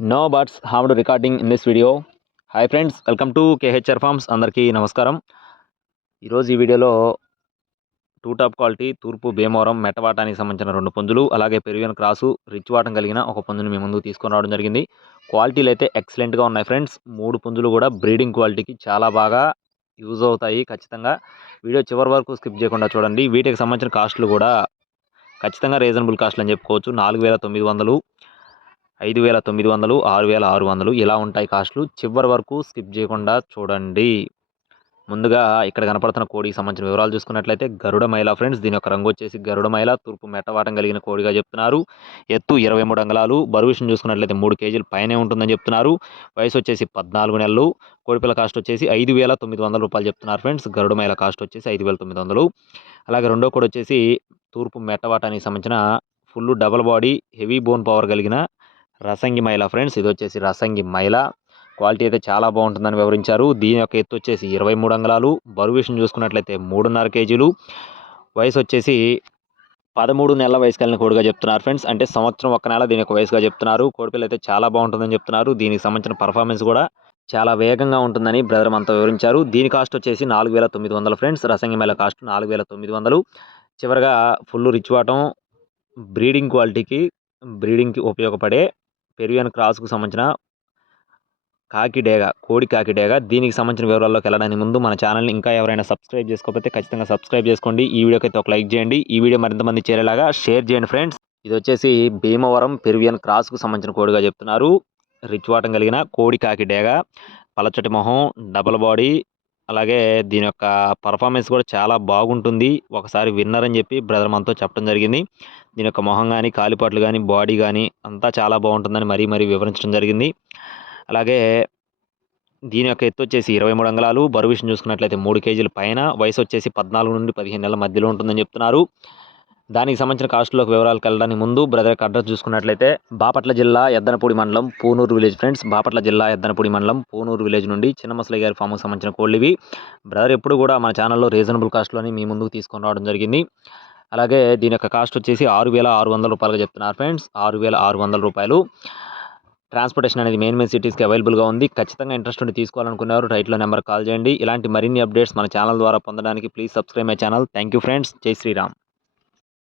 No birds harmed recording in this video hi friends welcome to KHR farms అందరికీ నమస్కారం. ఈరోజు ఈ వీడియోలో టూ టాప్ క్వాలిటీ తూర్పు భీమవరం మెట్టవాటానికి సంబంధించిన రెండు పుంజులు అలాగే పెరువియన్ క్రాసు రిచ్ వాటం కలిగిన ఒక పుంజుని మీ ముందు తీసుకొని రావడం జరిగింది. క్వాలిటీలు అయితే ఎక్సలెంట్గా ఉన్నాయి ఫ్రెండ్స్ మూడు పుంజులు కూడా బ్రీడింగ్ క్వాలిటీకి చాలా బాగా యూజ్ అవుతాయి ఖచ్చితంగా. వీడియో చివరి వరకు స్కిప్ చేయకుండా చూడండి. వీటికి సంబంధించిన కాస్ట్లు కూడా ఖచ్చితంగా రీజనబుల్ కాస్ట్లు అని చెప్పుకోవచ్చు. నాలుగు వేల తొమ్మిది వందలు ఐదు వేల తొమ్మిది వందలు ఆరు వేల ఆరు వందలు ఇలా ఉంటాయి కాస్ట్లు. చివరి వరకు స్కిప్ చేయకుండా చూడండి. ముందుగా ఇక్కడ కనపడుతున్న కోడికి సంబంధించిన వివరాలు చూసుకున్నట్లయితే గరుడ మైల ఫ్రెండ్స్ దీని యొక్క రంగు వచ్చేసి గరుడ మైల. తూర్పు మెట్టవాటం కలిగిన కోడిగా చెప్తున్నారు. ఎత్తు ఇరవై మూడు అంగళాలు. బరువు విషయం చూసుకున్నట్లయితే మూడు కేజీలు పైనే ఉంటుందని చెప్తున్నారు. వయసు వచ్చేసి పద్నాలుగు నెలలు. కోడిపిల్ల కాస్ట్ వచ్చేసి ఐదు వేల తొమ్మిది వందల రూపాయలు చెప్తున్నారు ఫ్రెండ్స్. గరుడ మైల కాస్ట్ వచ్చేసి ఐదు వేల తొమ్మిది వందలు. అలాగే రెండో కోడి వచ్చేసి తూర్పు మెట్టవాటానికి సంబంధించిన full double body heavy bone power కలిగిన రసంగి మైల ఫ్రెండ్స్ ఇది వచ్చేసి రసంగి మైల. క్వాలిటీ అయితే చాలా బాగుంటుందని వివరించారు. దీని యొక్క ఎత్తు వచ్చేసి ఇరవై మూడు అంగళాలు. బరువు విషయం చూసుకున్నట్లయితే మూడున్నర కేజీలు. వయసు వచ్చేసి పదమూడు నెలల వయసు కలిగిన కోడిగా చెప్తున్నారు ఫ్రెండ్స్. అంటే సంవత్సరం ఒక నెల దీని యొక్క వయసుగా చెప్తున్నారు. కోడిపిల్ల అయితే చాలా బాగుంటుందని చెప్తున్నారు. దీనికి సంబంధించిన పర్ఫార్మెన్స్ కూడా చాలా వేగంగా ఉంటుందని బ్రదర్ అంతా వివరించారు. దీని కాస్ట్ వచ్చేసి నాలుగు వేల తొమ్మిది వందలు ఫ్రెండ్స్. రసంగి మేళ కాస్ట్ నాలుగు వేల తొమ్మిది వందలు. చివరిగా ఫుల్ రిచ్ వాటం బ్రీడింగ్ క్వాలిటీకి బ్రీడింగ్కి ఉపయోగపడే పెరివియన్ క్రాస్కు సంబంధించిన కాకిడేగ కోడి కాకిడేగ దీనికి సంబంధించిన వివరాల్లోకి వెళ్ళడానికి ముందు మన ఛానల్ని ఇంకా ఎవరైనా సబ్స్క్రైబ్ చేసుకోకపోతే ఖచ్చితంగా సబ్స్క్రైబ్ చేసుకోండి. ఈ వీడియోకి అయితే ఒక లైక్ చేయండి. ఈ వీడియో మరింత మంది చేరేలాగా షేర్ చేయండి ఫ్రెండ్స్. ఇది వచ్చేసి భీమవరం పెరువియన్ క్రాస్కు సంబంధించిన కోడిగా చెప్తున్నారు. రిచ్వాటం కలిగిన కోడి కాకిడేగ పలచటి మొహం డబల్ బాడీ అలాగే దీని యొక్క పర్ఫార్మెన్స్ కూడా చాలా బాగుంటుంది. ఒకసారి విన్నర్ అని చెప్పి బ్రదర్ మనతో చెప్పడం జరిగింది. దీని యొక్క మొహం కానీ కాలిపాట్లు కానీ బాడీ కానీ అంతా చాలా బాగుంటుందని మరీ మరీ వివరించడం జరిగింది. అలాగే దీని యొక్క ఎత్తు వచ్చేసి ఇరవై మూడు అంగళాలు బరువు విషయం చూసుకున్నట్లయితే మూడు కేజీల పైన వయసు వచ్చేసి పద్నాలుగు నుండి పదిహేను నెలల మధ్యలో ఉంటుందని చెప్తున్నారు. దానికి సంబంధించిన కాస్ట్లోకి వివరాలకు వెళ్ళడానికి ముందు బ్రదర్కి అడ్రస్ చూసుకున్నట్లయితే బాపట్ల జిల్లా ఎద్దనపూడి మండలం పూనూరు విలేజ్ ఫ్రెండ్స్ బాపట్ల జిల్లా ఎద్దనపూడి మండలం పూనూరు విలేజ్ నుండి చిన్నమసలయ్య గారి ఫామ్కి సంబంధించిన కోళ్ళు ఇవి. బ్రదర్ ఎప్పుడు కూడా మన ఛానల్లో రీజనబుల్ కాస్ట్లోని మీ ముందుకు తీసుకొని రావడం జరిగింది. అలాగే దీని యొక్క కాస్ట్ వచ్చేసి ఆరు వేల ఆరు వందల రూపాయలుగా చెప్తున్నారు ఫ్రెండ్స్ ఆరు వేల ఆరు వందల రూపాయలు. ట్రాన్స్పోర్టేషన్ అనేది మెయిన్ మెయిన్ సిటీస్కి అవైలబుల్గా ఉంది. ఖచ్చితంగా ఇంట్రెస్ట్ ఉండి తీసుకోవాలనుకున్నారు. టైట్లో నెంబర్ కాల్ చేయండి. ఇలాంటి మరిన్ని అప్డేట్స్ మన ఛానల్ ద్వారా పొందడానికి please subscribe my channel thank you friends జై శ్రీరామ్